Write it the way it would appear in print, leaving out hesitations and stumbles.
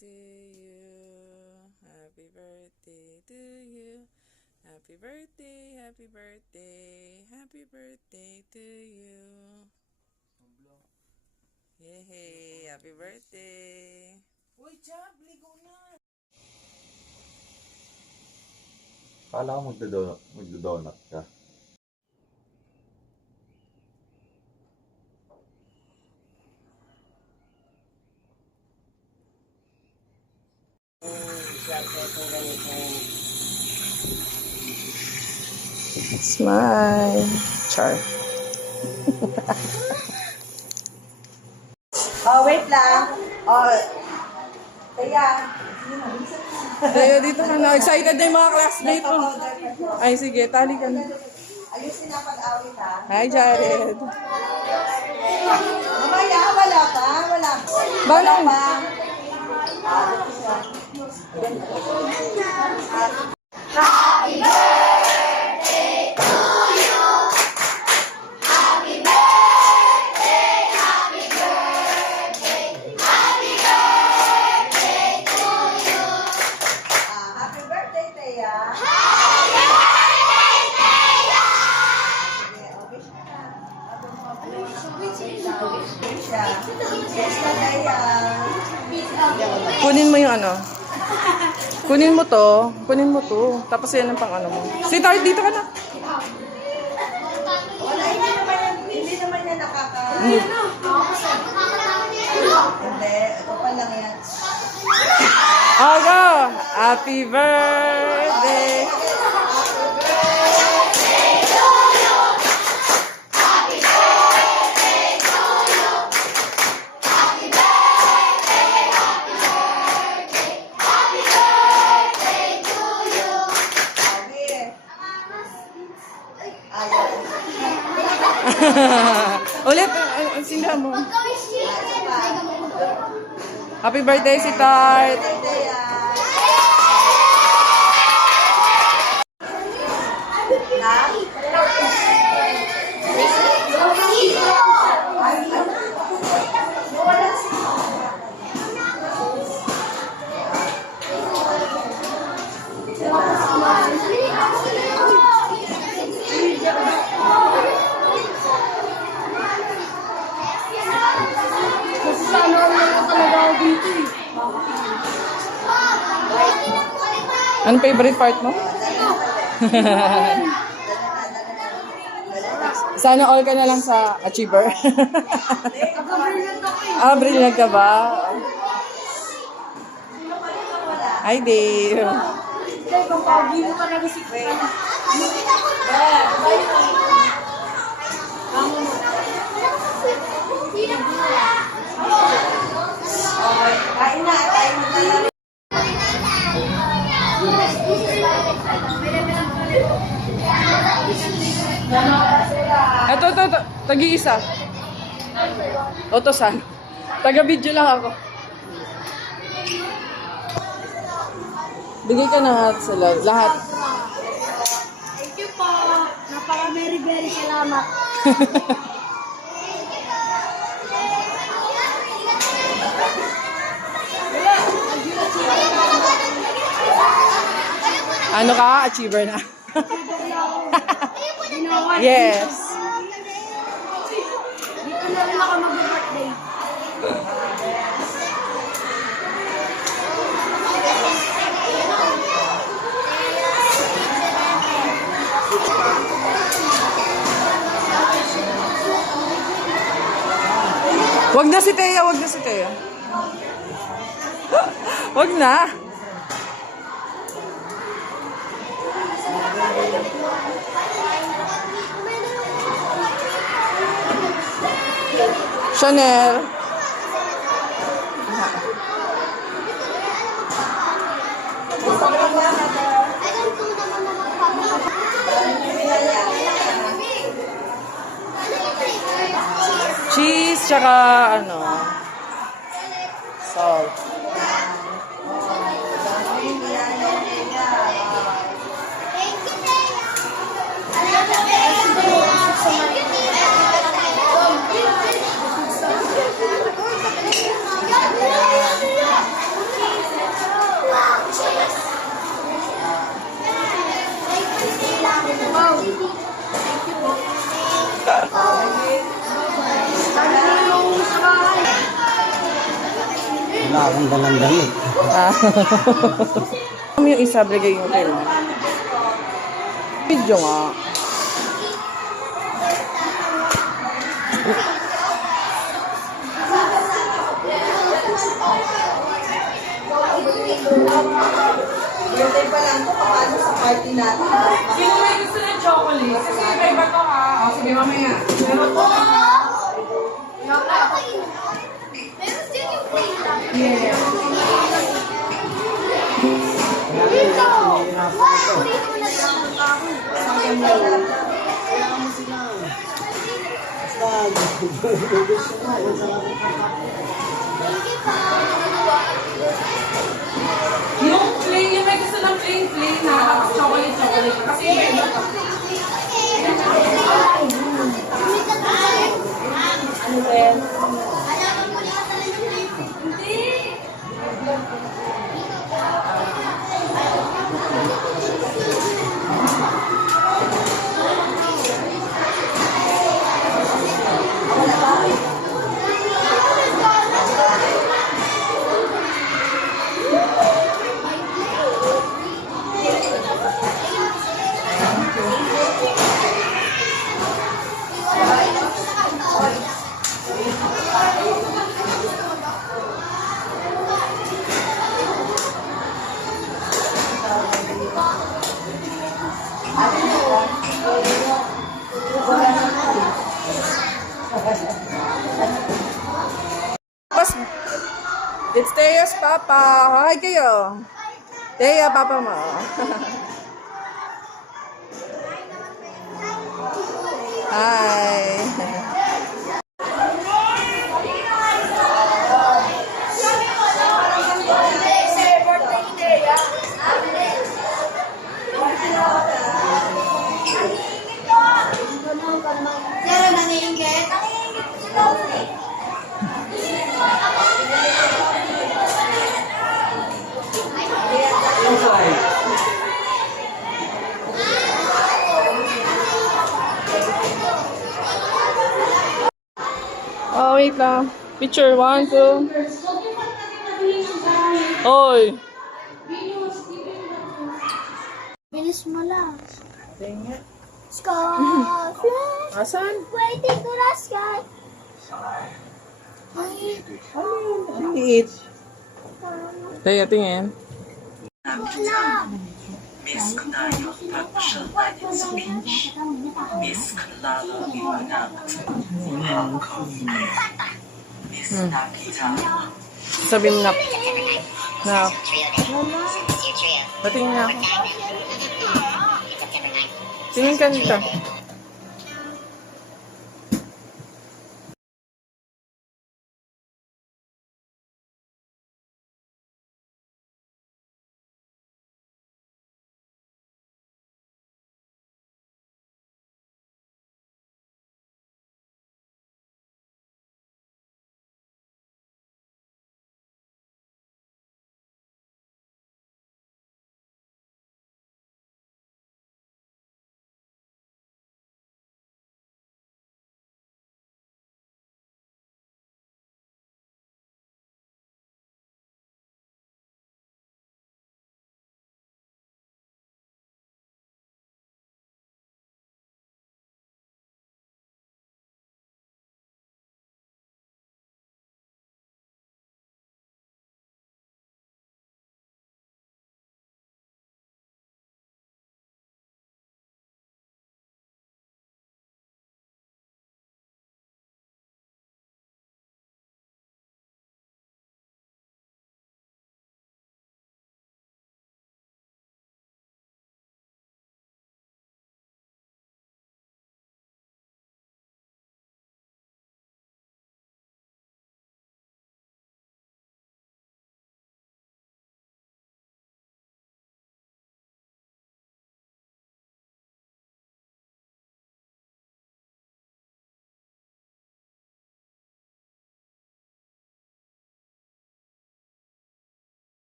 to you. Happy birthday to you. Happy birthday, happy birthday, happy birthday to you. Yay! Happy birthday! Uy, Chab, ligo na! Kala ko magdodonut ka. Smile. Char. Oh, wait lang. Oh, kaya. Tayo dito ka na. Excited na yung mga classmate mo. Ay, sige. Tali ka na. Ayusin na pag-awit ha. Hi, Jared. Mamaya, wala pa. Wala pa. Wala pa. Happy birthday to you. Happy birthday, happy birthday, happy birthday to you. Happy birthday, Thea. Happy birthday, Thea. Wish na, Thea. Kunin mo yung ano. Kunin mo to. Kunin mo to. Tapos yan ang pang ano mo. Si Tart, dito ka na. Wala, hindi naman yan nakaka... Hindi, ito pa lang yan. Aga! Happy birthday! Ulit, sinda mo. Happy birthday si Tart. Ano favorite part mo? Sana all ka na lang sa achiever. Brilliant ka ba? Hi, Dave. Kain na, kain na. Ito. Tagi-isa. Otosan. Taga-video lang ako. Bigay ka na sila. Lahat. Thank you po. Napaka-very salamat. Ano ka? Achiever na. Yes. Dito na rin ako mag-birthday. Wag na si Thea. Wag na. Chanel. Cheese, tsaka ano, salt. Wala akong dalang damit. Ah. Ano yung isa, bigay yung kay mo? Video nga. Birthday pa lang to, paano sa party natin? Sino may gusto ng chocolate? Kasi may iba to ha. O, sige, mamaya. Meron po. Meron din yung plate. Yeah. Dito! Wow! Kunin mo na ito. Yung plain, yung may gusto ng plain na chocolate. Kasi may iba to. Pas, it's Tea's Papa. Hi kayo. Tea, Papa mo. Hi. Pero nangiingit. Nangiingit ko sila ulit. Oh, wait lang. Picture, 1, 2. Oy. Bilis mo lang. Tingnan. Scarfish, Asan? waiting to the sky. Ay, Ang liit. Tea, tingin. wala. Sabihin na. Patingin na ako. Tingin ka dito.